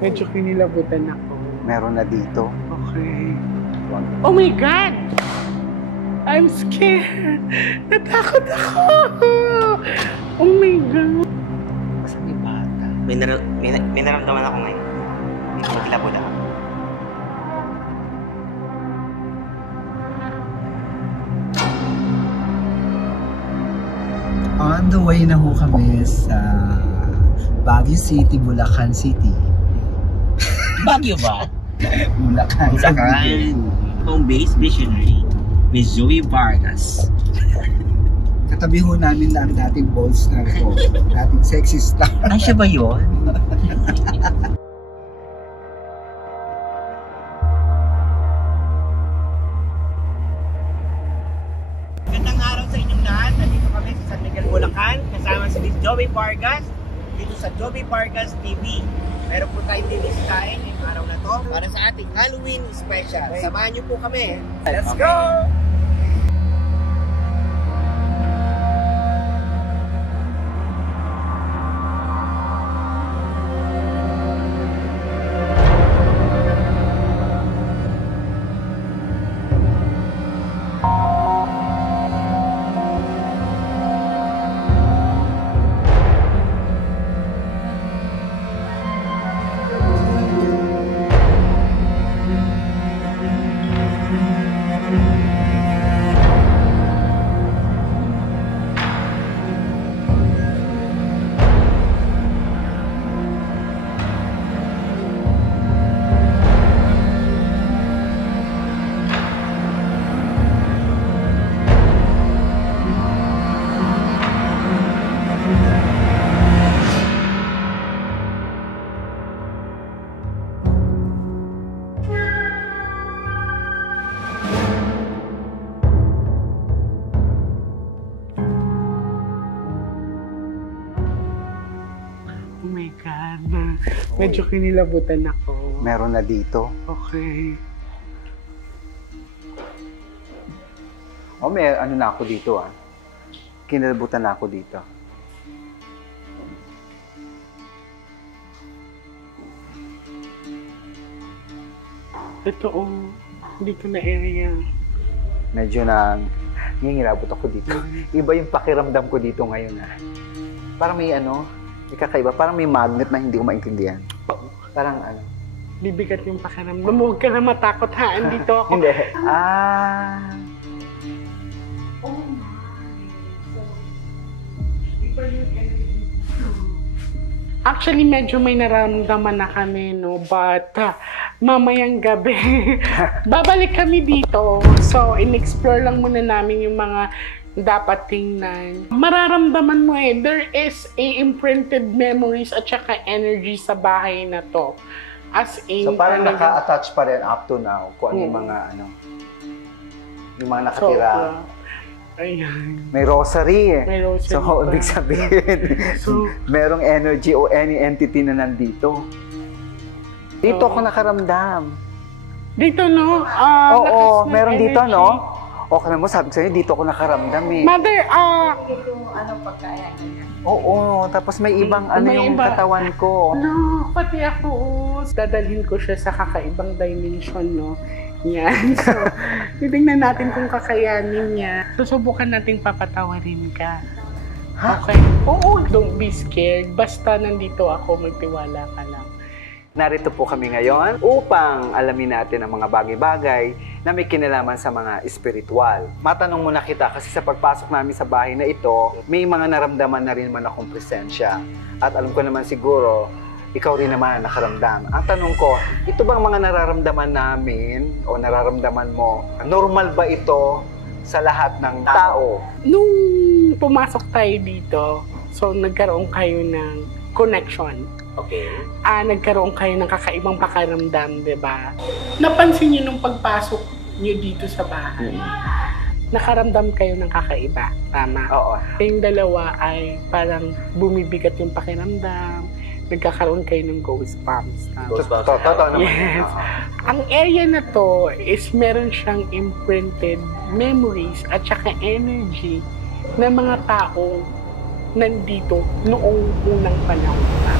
Medyo kinilabutan ako. Meron na dito. Okay. Oh my God! I'm scared! Natakot ako! Oh my God! Basta may bata. May naramdaman ako ngayon. Hindi ko magkilabot ako. On the way na ho kami sa Baguio City, Bulacan City. Baguio ba? Bulacan. Home base visionary with Zoe Vargas. Katabi ho namin na ang dating ball star ko. Dating sexy star. Ay, siya ba yun? Magandang araw sa inyong lahat. Nandito kami sa San Miguel, Bulacan. Kasama si Miss Zoe Vargas dito sa Zoe Vargas TV. Meron po tayong binisitahin ngayong araw na to para sa ating Halloween special. Samahan niyo po kami. Let's go! Oh my God. Medyo kinilabutan ako. Meron na dito. Okay. May ano na ako dito Kinalabutan na ako dito. Ito hindi ko na area. Medyo nang ngingilabot ako dito. Iba yung pakiramdam ko dito ngayon Parang may may kakaiba. Parang may magnet na hindi ko maintindihan. Parang Bibigat yung pakiramdam. Huwag ka na matakot ha. Andito ako. Hindi. Oh my. Iba yung energy. Actually, medyo may nararamdaman na kami, no? But, mamayang gabi, babalik kami dito. So, in-explore lang muna namin yung mga dapat tingnan. Mararamdaman mo there is a imprinted memories at saka energy sa bahay na to. As in, so, parang naka-attach pa rin up to now kung ano yung mga, yung mga nakatira. Ayan. May rosary May rosary So, ibig sabihin, merong energy o any entity na nandito. Dito ako nakaramdam. Dito, no? Oo, meron dito, no? O, kaya mo, sabi ko sa'yo, dito ako nakaramdam Mother, pagkaya niya. Oo, tapos may ibang yung katawan ko. No, pati ako. Dadalhin ko siya sa kakaibang dimension, no? Yan. So, titingnan natin kung kakayanin niya. Susubukan natin papatawarin ka. Okay? Oo, don't be scared. Basta nandito ako, magtiwala ka lang. Narito po kami ngayon upang alamin natin ang mga bagay-bagay na may kinalaman sa mga espiritual. Matanong muna kita kasi sa pagpasok namin sa bahay na ito, may mga naramdaman na rin man akong presensya. At alam ko naman siguro, ikaw rin naman nakaramdam. Ang tanong ko, ito bang mga nararamdaman namin o nararamdaman mo, normal ba ito sa lahat ng tao? Nung pumasok tayo dito, so nagkaroon kayo ng connection. Okay. Nagkaroon kayo ng kakaibang pakiramdam, di ba? Napansin niyo nung pagpasok niyo dito sa bahay, nakaramdam kayo ng kakaiba, tama? Oo. Kayong dalawa ay parang bumibigat yung pakiramdam, nagkakaroon kayo ng goosebumps. Totoo naman. Yes. Ang area na to is meron siyang imprinted memories at saka energy ng mga tao nandito noong unang panahon pa.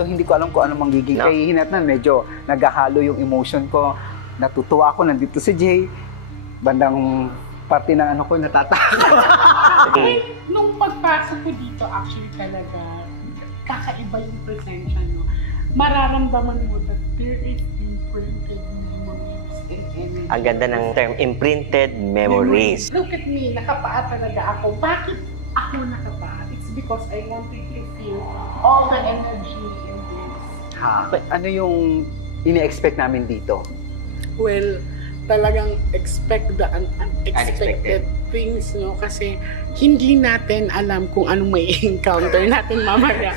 although hindi ko alam kung ano manggiging kahihinatnan, medyo naghahalo yung emotion ko. Natutuwa ako, nandito si Jay. Bandang parte ng ano ko, natatakot. Nung pagpasok ko dito, actually talaga, kakaiba yung presensya, no? Mararamdaman mo that there is imprinted memories and energy. Ang ganda ng term, imprinted memories. Look at me, nakapaa talaga ako. Bakit ako nakapaa? It's because I wanted to feel all the energy in this. Ano yung ini-expect namin dito? Well, talagang expect the unexpected things, no? Kasi hindi natin alam kung anong may encounter natin mamaya.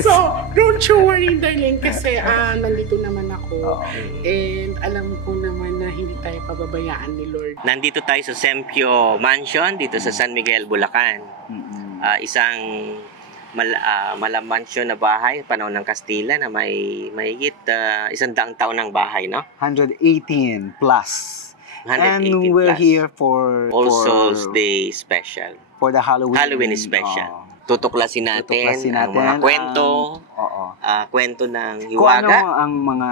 So, don't you worry, darling, kasi nandito naman ako. And alam ko naman na hindi tayo pababayaan ni Lord. Nandito tayo sa Sempio Mansion, dito sa San Miguel, Bulacan. Isang malamansyon na bahay, panahon ng Kastila, na may mahigit 100 taon ng bahay, no? 118 plus. 118 And we're plus. here for All Souls Day special. For the Halloween. Halloween special. Tutuklasin natin ang mga kwento, kwento ng Kung ano hiwaga, ang mga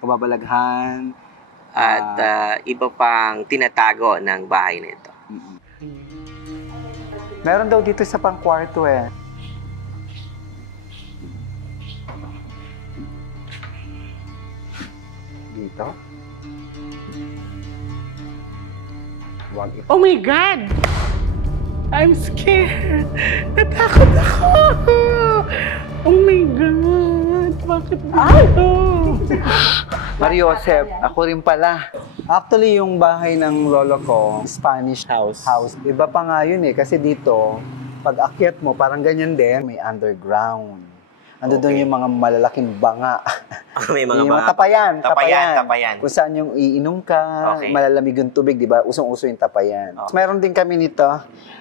kababalaghan at iba pang tinatago ng bahay nito. Meron daw dito sa pang-kwarto eh. Dito? Wag ito. Oh my God! I'm scared! Natakot ako! Oh my God! Bakit dito? Mario Josep, ako rin pala. Actually, yung bahay ng lolo ko, Spanish house. Iba pa nga yun eh, kasi dito, pag akyat mo, parang ganyan din, may underground. Ando doon yung mga malalaking banga. May mga yung mga tapayan. tapayan. Kung saan yung iinom ka, Okay. malalamig yung tubig, di ba? Usong-uso yung tapayan. Meron din kami nito,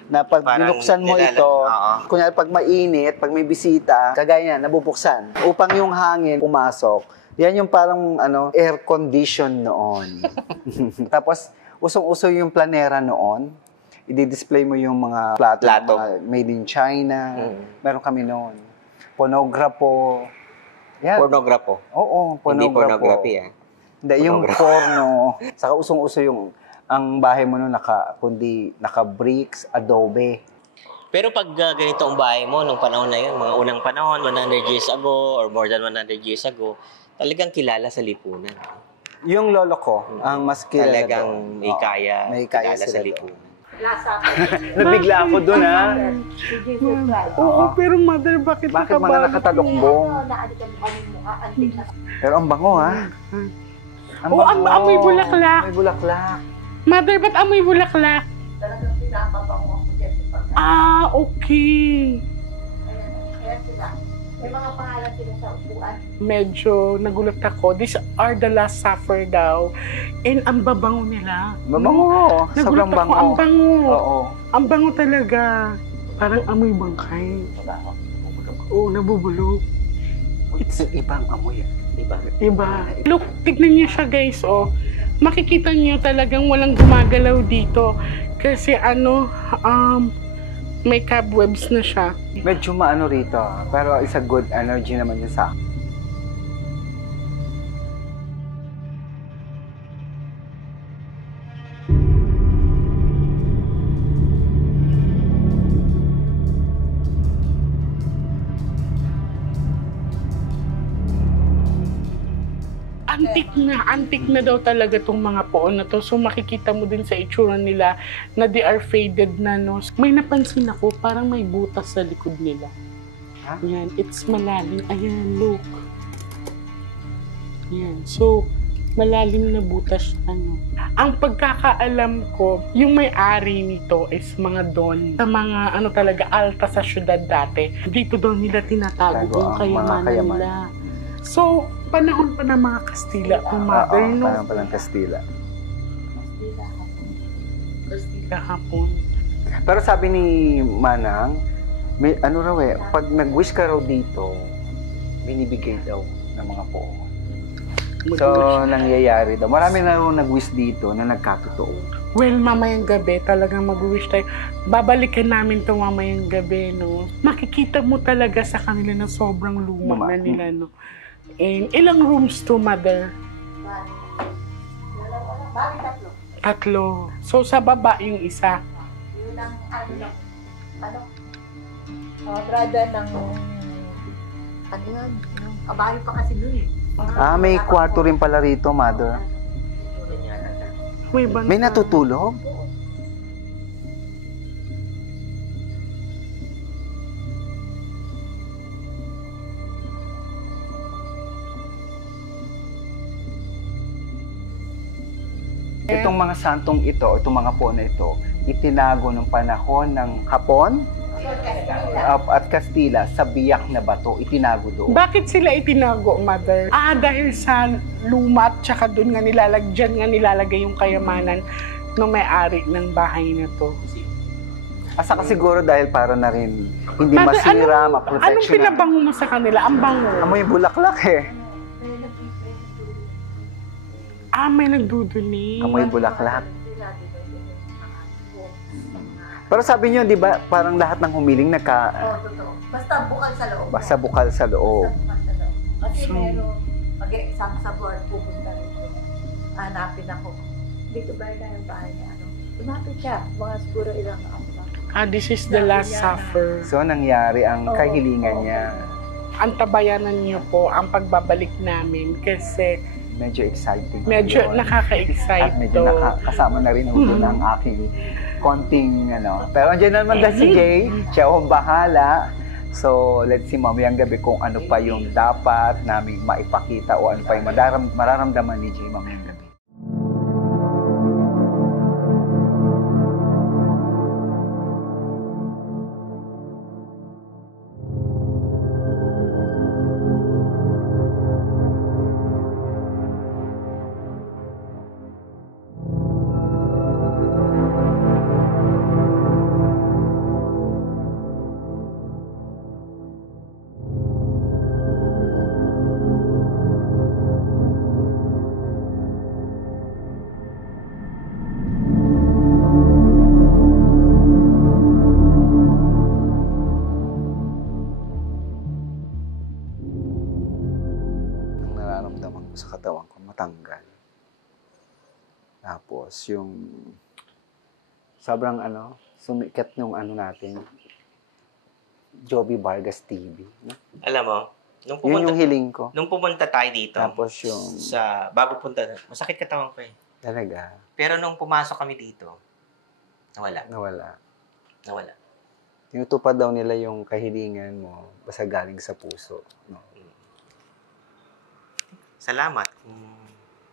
na pag Parang binuksan mo ito, kunyari pag mainit, pag may bisita, kagaya yan, nabubuksan. Upang yung hangin pumasok. Yan yung parang air condition noon. Tapos, usong-uso yung planera noon. I-display mo yung mga plato. Mga made in China. Meron kami noon. Pornographo. Yan. Pornographo. Oo, pornographo. Hindi pornography, Hindi, yung porno. Saka usong-uso yung ang bahay mo noon kundi naka-bricks, adobe. Pero pag ganito ang bahay mo, nung panahon na yun, mga unang panahon, 100 years ago, or more than 100 years ago, talagang kilala sa lipunan. Yung lolo ko, ang mas kilala Talagang doon. may kaya kilala sa sila lipunan. Lasa. Nabigla ako doon, ha? Si Jesus Christ. Oo, pero mother, bakit Bakit mga nakabalot? nakatalukbong? Naadik ang mukha mo, antik na. Pero ang bango, ha? Oo, amoy bulaklak. Amoy bulaklak. Mother, ba't amoy bulaklak? Talagang pinapabango ako dyan sa pagkain. Okay. Ayan sila. May mga pangalan sila sa upuan. Medyo nagulat ako. These are the last supper daw. And ang babango nila. Mabango. Nagulat Sobrang ako, bango. ang bango. Oo. Ang bango talaga. Parang amoy bangkay. Oo, nabubulok. It's ibang amoy. Iba. Look, tignan niyo siya guys, oh. Makikita niyo talagang walang gumagalaw dito. Kasi may cobwebs na siya. Medyo maano rito, pero it's a good energy naman yun sa akin. Antik na daw talaga tong mga poon na to. So makikita mo din sa itsura nila na they are faded na, no. May napansin ako, parang may butas sa likod nila. Huh? Yan, it's malalim. Ayan, look. Yan, so malalim na butas siya, no. Ang pagkakaalam ko, yung may-ari nito is mga don. Sa mga talaga alta sa syudad dati. Dito daw nila tinatago yung kayamanan nila. So, panahon pa ng mga Kastila, mother, no? Panahon pa ng Kastila. Kastila hapon. Pero sabi ni Manang, may raw pag nag-wish ka raw dito, binibigay daw ng mga poon. So, nangyayari daw. Marami na nag-wish dito na nagkatotoo. Well, mamayang gabi, talagang mag-wish tayo. Babalikan namin ito mamayang gabi, no? Makikita mo talaga sa kanila na sobrang luma na nila, no? And ilang rooms to, mother? Bali tatlo. Tatlo. So, sa baba yung isa. Yun ang brother ng ano yun? Kabayo pa kasi dun eh. May kwarto rin pala rito, mother. May banta. May natutulog? Itong mga santong ito, itong mga po na ito, itinago ng panahon ng Hapon at Kastila sa biyak na bato, itinago doon. Bakit sila itinago, mother? Dahil sa luma at tsaka doon nga nilalagay yung kayamanan ng may-ari ng bahay na to. Saka siguro dahil para na rin hindi Mother, masira, anong ma-protection. pinabango mo sa kanila? Ang bango. Amoy bulaklak eh. May nagduduni. Amoy bulaklak. Pero sabi niyo, di ba, parang lahat ng humiling Totoo. Basta bukal sa loob. basta bukal sa loob. Kasi meron, pag-exam sa board, pupunta rito. Hanapin ako. Dito ba yung bahay niya? Lumapit siya. Mga siguro ilang ako. This is the Last Supper. So, nangyari ang kahilingan niya. Antabayanan niyo po ang pagbabalik namin kasi Medyo exciting. medyo yun. nakaka-excite At medyo to. kasama na rin doon ang aking konting Pero andyan naman si Jay. Siya ang bahala. So, let's see mamayang gabi kung ano pa yung dapat namin maipakita o ano pa yung mararamdaman ni Jay mamayang gabi. Sa katawan ko matanggal. Tapos yung sobrang sumikat nung natin, Joby Vargas TV. No? Alam mo, nung Yun pumunta, yung hiling ko. nung pumunta tayo dito, Tapos yung bago punta, masakit katawan ko eh. talaga Pero nung pumasok kami dito, nawala. nawala. Tinutupad daw nila yung kahilingan mo basta galing sa puso. No? Salamat kung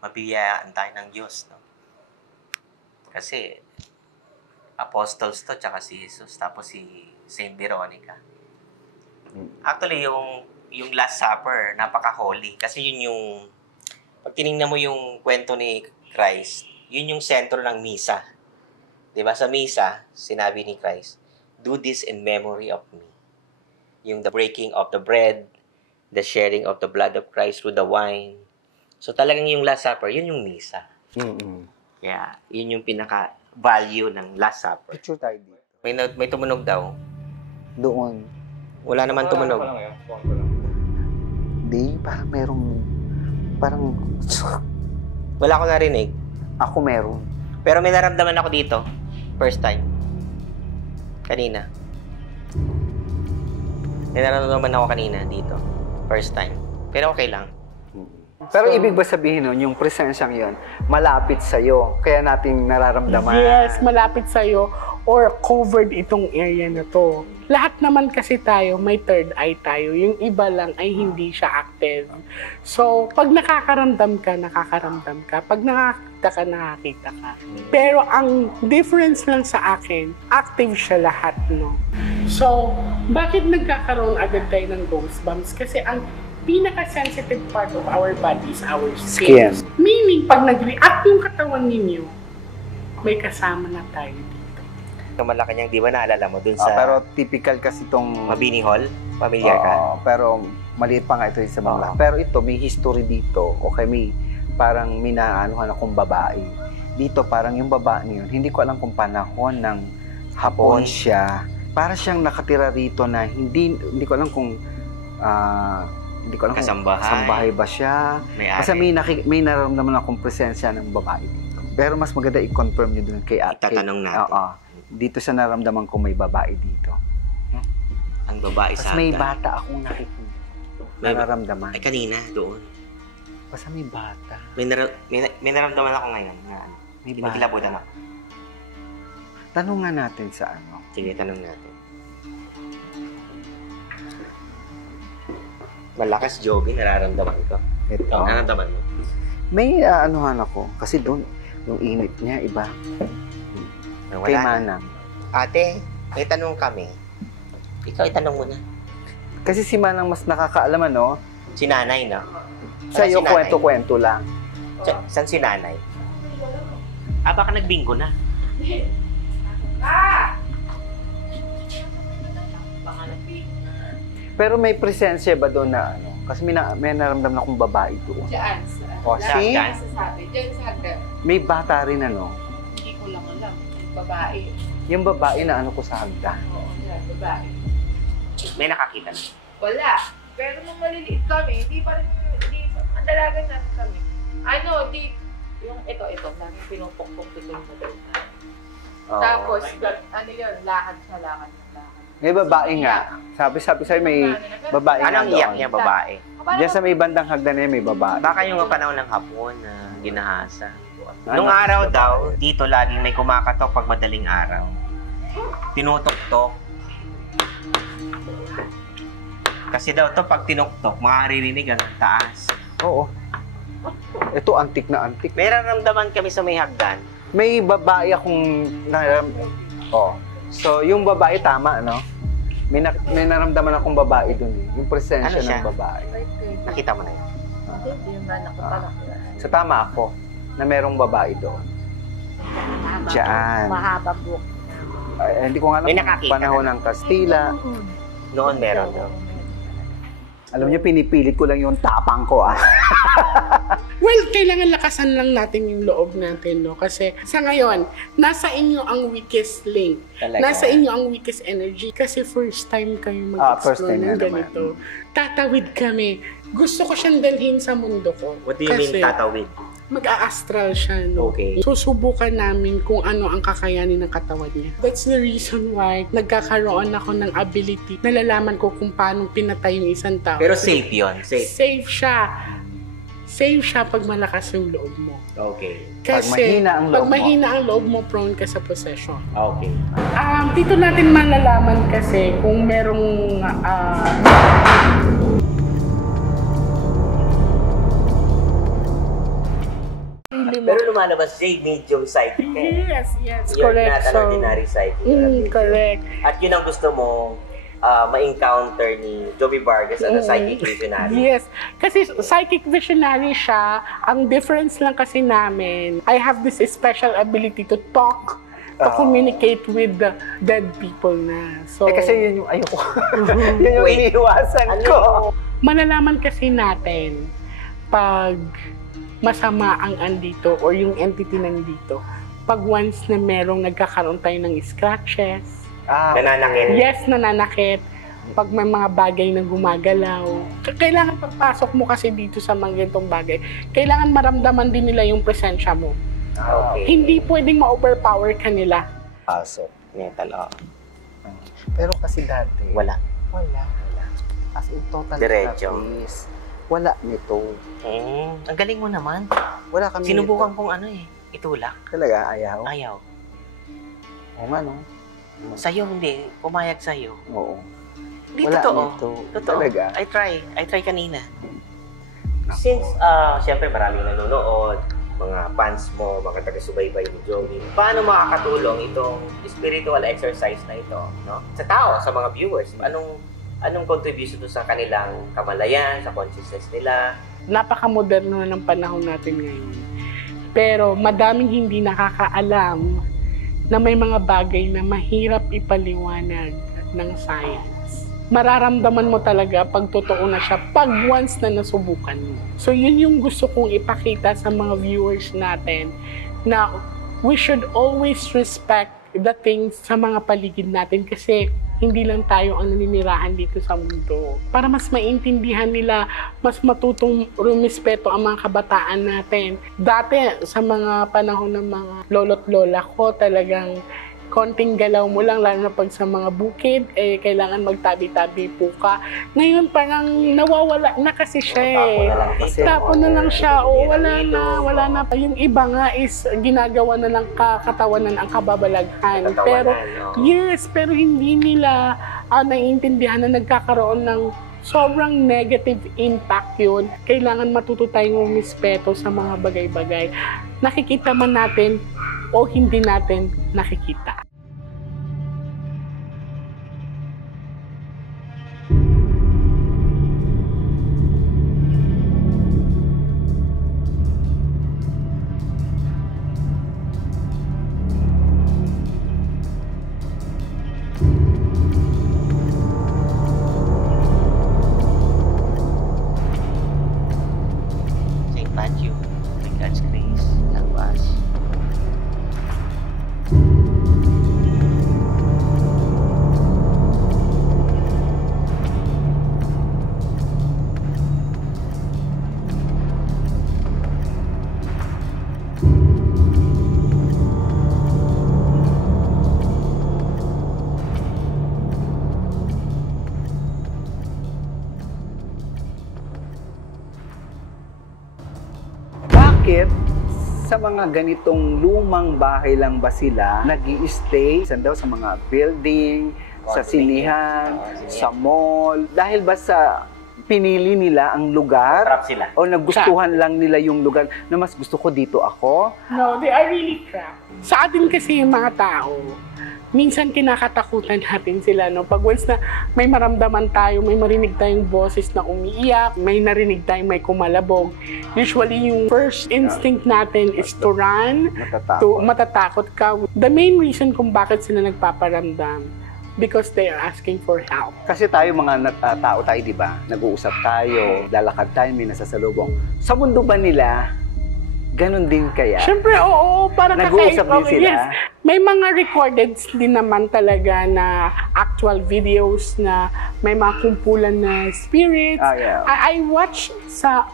mabiyayaan tayo ng Diyos, no? Kasi apostles to, tsaka si Jesus, tapos si Saint Veronica. Actually, yung Last Supper, napaka-holy. Kasi yun yung, pag tinignan mo yung kwento ni Christ, yun yung sentro ng misa. Diba? Sa misa, sinabi ni Christ, do this in memory of me. Yung the breaking of the bread, the sharing of the blood of Christ through the wine. So talagang yung Last Supper, yun yung misa. Kaya, yun yung pinaka-value ng Last Supper. Picture tayo dito. May tumunog daw. Doon. Wala naman tumunog. Di, parang Wala akong narinig. ako meron. Pero may naramdaman ako dito. First time. Kanina. May naramdaman ako kanina dito. First time. Pero okay lang. Pero ibig ba sabihin nun, yung presensyang yun, malapit sa'yo, kaya nating nararamdaman? Yes, malapit sa'yo or covered itong area na to. Lahat naman kasi tayo, may third eye tayo. Yung iba lang ay hindi siya active. So, pag nakakaramdam ka. Pag nakakita ka. Pero ang difference lang sa akin, active siya lahat, no? So, bakit nagkakaroon agad tayo ng goosebumps? Kasi ang pinaka-sensitive part of our body is our skin. Meaning, pag nag-react yung katawan ninyo, may kasama na tayo dito. Sa Malacanang, di ba naalala mo dun sa Pero typical kasi itong... Mabini Hall? Pamilyar ka? Pero maliit pa nga ito sa Bangla. Oo. Pero ito, may history dito. Okay, may parang minaanuhan akong babae. Dito, parang yung babae yun, hindi ko alam kung panahon ng Hapon siya. Para siyang nakatira rito na hindi ko alam kung hindi ko alam kung Kasambahay. kasambahay ba siya. May-ari. Kasi may nararamdaman akong presensya ng babae dito. Pero mas maganda i-confirm nyo dun kay ate. Itatanong natin. Oo. Dito sa naramdaman ko may babae dito. Ang babae Tapos sa may hagdan. bata akong nakikita. May- Nararamdaman. Ay, kanina, doon. Basta may bata. May naramdaman ako ngayon. Na, ano, May kinikilabutan bata. ako. Tanong nga natin sa ano. Sige, tanong natin. Malakas, Joby, nararamdaman ko. Ito. Nararamdaman mo? May anuhan ako. Kasi doon, yung init niya, iba. Na Kay wala na. Manang. Ate, may tanong kami. Ikaw itanong mo na. Kasi si Manang mas nakakaalam, ano? Si nanay, no? Sa'yo, si nanay? kwento-kwento lang. Saan si nanay? Ah, baka nagbingo na. Pero may presensya ba doon na ano? Kasi may naramdaman akong babae doon. Diyan. O, see? hagdan? Sasabi. Diyan sa hagdan. May bata rin, ano? Hindi ko lang alam. Babae. Yung babae na ano ko sa hagdan. Oo, yan. Babae. May nakakita na. Wala. Pero nung maliliit kami, hindi pa rin, madalagan natin kami. Ano, yung ito, laging pinupukpok dito yung madal. Oo. Tapos, ano yun, lakad. May babae nga. Sabi sa'yo may babae nga Anong iyak doon. niya, babae? Diyan sa may bandang hagdan na yun, may babae. Baka yung panahon ng hapon na ginahasa. Ano? Nung araw daw, dito laging may kumakatok pag madaling araw. Tinutok-tok. Kasi daw to pag tinuktok, makakarinig ang taas. Oo. Ito, antik na antik. May nararamdaman kami sa may hagdan. May babae akong Oh. So, yung babae tama, no? May naramdaman akong babae dun eh. Yung presensya Ano siya? ng babae. Nakita mo na yun. Hindi yung anak ko pala. So, tama ako na merong babae doon. Diyan. Mahaba buhok. Ay, hindi ko nga alam May kung nakakita panahon ka ng Kastila. Noon meron daw. Alam niyo, pinipilit ko lang yung tapang ko, ah. Well, kailangan lakasan lang natin yung loob natin, no? Kasi sa ngayon, nasa inyo ang weakest link. Talaga. Nasa inyo ang weakest energy. Kasi first time kayo First mag-explore time ng nga naman. ganito. Tatawid kami. Gusto ko siyang dalhin sa mundo ko. What do you mean tatawid? Mag-a-astral siya, no? Okay. Susubukan namin kung ano ang kakayanin ng katawan niya. That's the reason why nagkakaroon ako ng ability. Nalalaman ko kung paano pinatay yung isang tao. Pero safe yun. Safe. Safe siya. Safe siya pag malakas yung loob mo. Okay. Kasi mahina ang loob pag mo. mahina ang loob mo, prone ka sa possession. Okay. Dito natin malalaman kasi kung merong Pero lumalabas siya, medium psychic eh. Yes, You're correct. not an ordinary psychic. Correct. At yun ang gusto mo ma-encounter ni Joby Vargas as a psychic visionary. Yes. Kasi psychic visionary siya. Ang difference lang kasi namin, I have this special ability to talk, to communicate with the dead people na. So, Kasi yun yung ayoko. Yun yung Wait. iniiwasan Ano ko. malalaman kasi natin pag masama ang andito or yung entity nandito. Pag once na merong nagkakaroon tayo ng scratches, Nananakit. yes, nananakit. Pag may mga bagay na gumagalaw, kailangan pagpasok mo kasi dito sa mga ganitong bagay, kailangan maramdaman din nila yung presensya mo. Okay. Hindi pwedeng ma-overpower ka nila. Pasok. Metal, Pero kasi dati, Wala. as in total Diretso. practice, wala nito. Ang galing mo naman. Wala kami Sinubukan nito. kong itulak. Talaga, ayaw. Ayaw. Oo nga, no? Sa'yo hindi. Pumayag sa'yo. Oo. Hindi Wala totoo. nito. Totoo. Talaga. I try kanina. Since, siyempre maraming nanonood, mga fans mo, mga taga-subaybay ni Joby, paano makakatulong itong spiritual exercise na ito, no? Sa tao, sa mga viewers, anong contribution to sa kanilang kamalayan, sa consciousness nila? Napaka-moderno na ng panahon natin ngayon. Pero madaming hindi nakakaalam na may mga bagay na mahirap ipaliwanag ng science. Mararamdaman mo talaga pag totoo na siya pag once na nasubukan mo. So yun yung gusto kong ipakita sa mga viewers natin na we should always respect the things sa mga paligid natin kasi hindi lang tayo ang naninirahan dito sa mundo. Para mas maintindihan nila, mas matutong rumispeto ang mga kabataan natin. Dati, sa mga panahon ng mga lolo't lola ko, talagang konting galaw mo lang, lalo na pag sa mga bukid, kailangan magtabi-tabi po ka. Ngayon, parang nawawala na kasi siya Tapo na lang siya. O, wala na. Yung iba nga is ginagawa na lang kakatawanan ang kababalaghan. Pero, yes, pero hindi nila naiintindihan na nagkakaroon ng sobrang negative impact yun. Kailangan matuto tayong rumispeto sa mga bagay-bagay. Nakikita man natin o hindi natin nakikita. St. Matthew, may God's grace, love us. Bakit sa mga ganitong lumang bahay lang ba sila nag-i-stay? Saan daw? Sa mga building, sa sinihan, sa mall? Dahil ba sa pinili nila ang lugar? Trap sila. O nagustuhan lang nila yung lugar na mas gusto ko dito ako? No, they are really trapped. Sa atin kasi yung mga tao, minsan kinakatakutan natin sila, no? Pag once na may maramdaman tayo, may marinig tayong boses na umiiyak, may narinig tayong may kumalabog, usually yung first instinct natin is to run, matatakot ka. The main reason kung bakit sila nagpaparamdam, because they are asking for help. Kasi tayo mga tao tayo, di ba? Nag-uusap tayo, lalakad tayo, may nasasalubong. Sa mundo ba nila, ganun din kaya? Siyempre, oo, parang Nag-uusap din sila? Yes. May mga recorded din naman talaga na actual videos na may mga kumpulan na spirits. Yeah. I watched sa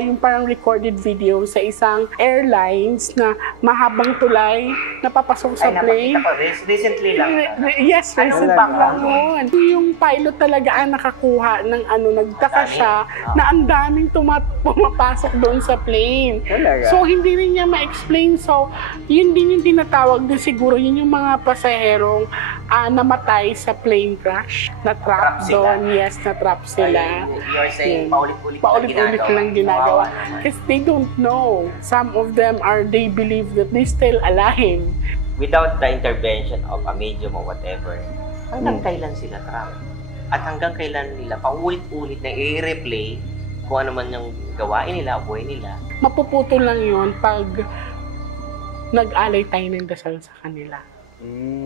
yung parang recorded video sa isang airlines na mahabang tulay na papasok sa plane. Napakita ko. Recently lang. Yes, recently lang yun. Yung pilot talaga ang nakakuha ng nagtaka siya na ang daming pumapasok doon sa plane. Talaga? So, hindi rin niya ma-explain. So, yun din yung tinatawag din siguro. Yun yung mga pasaherong namatay sa plane crash. Na-trap doon. Yes, na-trap sila. You're saying Yeah. paulit-ulit lang ginagawa. Because they don't know. Some of them they believe that they're still alive. Without the intervention of a medium or whatever, hanggang kailan sila trap? At hanggang kailan nila paulit-ulit na i-replay kung ano man yung gawain nila, buhay nila. Mapuputol lang yun pag nag-alay tayo ng dasal sa kanila.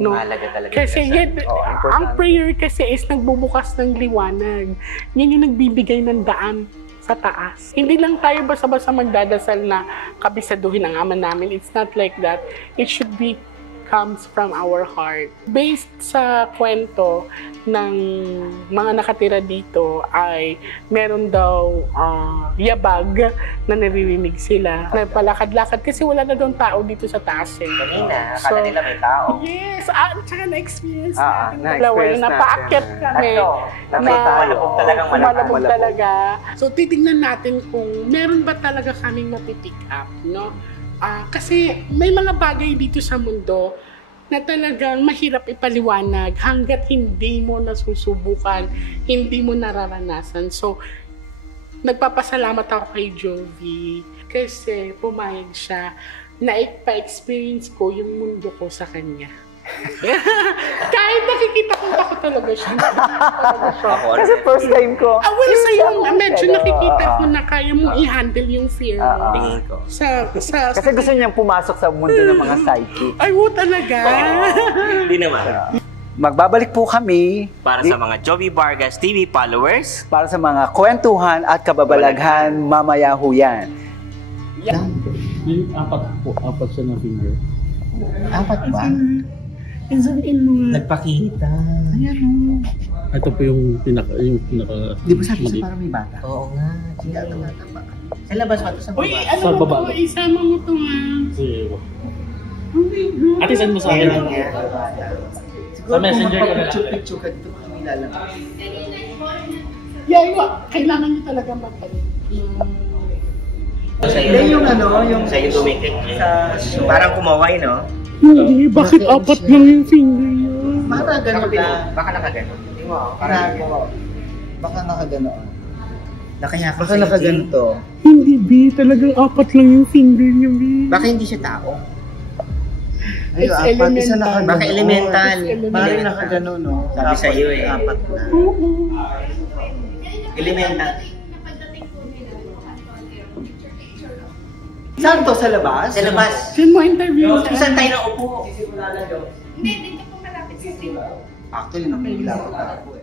No? Mahalaga talaga. Kasi ang prayer kasi is nagbubukas ng liwanag. Yan yung nagbibigay ng daan sa taas. Hindi lang tayo basta-basta magdadasal na kabisaduhin ang ama namin. It's not like that. It should be comes from our heart. Based sa kwento ng mga nakatira dito ay meron daw yabag na naririnig sila. Na palakad-lakad kasi wala na doon tao dito sa taas. Kanina, akala nila may tao. Yes, tsaka na-experience natin. na-experience Yung napaakyat kami. Malabog talagang malabog talaga. So, titignan natin kung meron ba talaga kaming mapipick up, no? Kasi may mga bagay dito sa mundo na talagang mahirap ipaliwanag hanggat hindi mo nasusubukan, hindi mo nararanasan. So, nagpapasalamat ako kay Jovi kasi pumayag siya na ipa-experience ko yung mundo ko sa kanya. Kahit nakikita ko talaga professional talaga siya. Kasi first time ko. Well, sa'yo, medyo Pero, nakikita ko na kaya mong i-handle yung fear mo. Tingin ko. Kasi gusto niyang pumasok sa mundo ng mga psychic. Ay, talaga. Hindi naman. Magbabalik po kami Para sa mga Joey Vargas TV followers, para sa mga kwentuhan at kababalaghan mamaya ho yan. Yung apat siya na finger. apat ba? Isang ino. Nagpakita. Ito po yung pinaka Di ba sabi maliit. sa parang may bata? Oo nga. Tama. Sa labas pa ito sa baba. Uy, ano Sa mo baba. to? Isama mo to nga. Sige. Oh my God. Ate, send mo sa akin. Sa messenger ko na lang. Picture ka dito kung ilalabas. Kailangan niyo talaga magpalit. Hindi yung yung sa yung tumikit. Parang kumaway, no? Hindi, bakit apat lang yung finger niya? Baka ganun lang. Baka nakaganon. Hindi mo, Baka nakaganoon. Nakayakap Baka nakaganto. Hindi, B. Talagang apat lang yung finger niya, B. Baka hindi siya tao. Ay, It's apat. Isa elemental. nakaganoon. Baka elemental. Mari nakaganoon, no? Sabi sa iyo eh. Apat na. Oo. Elemental. Saan to? Sa labas? Sa labas. Saan mo interview Kung saan tayo naupo? Actually, nakikilala ko ako eh.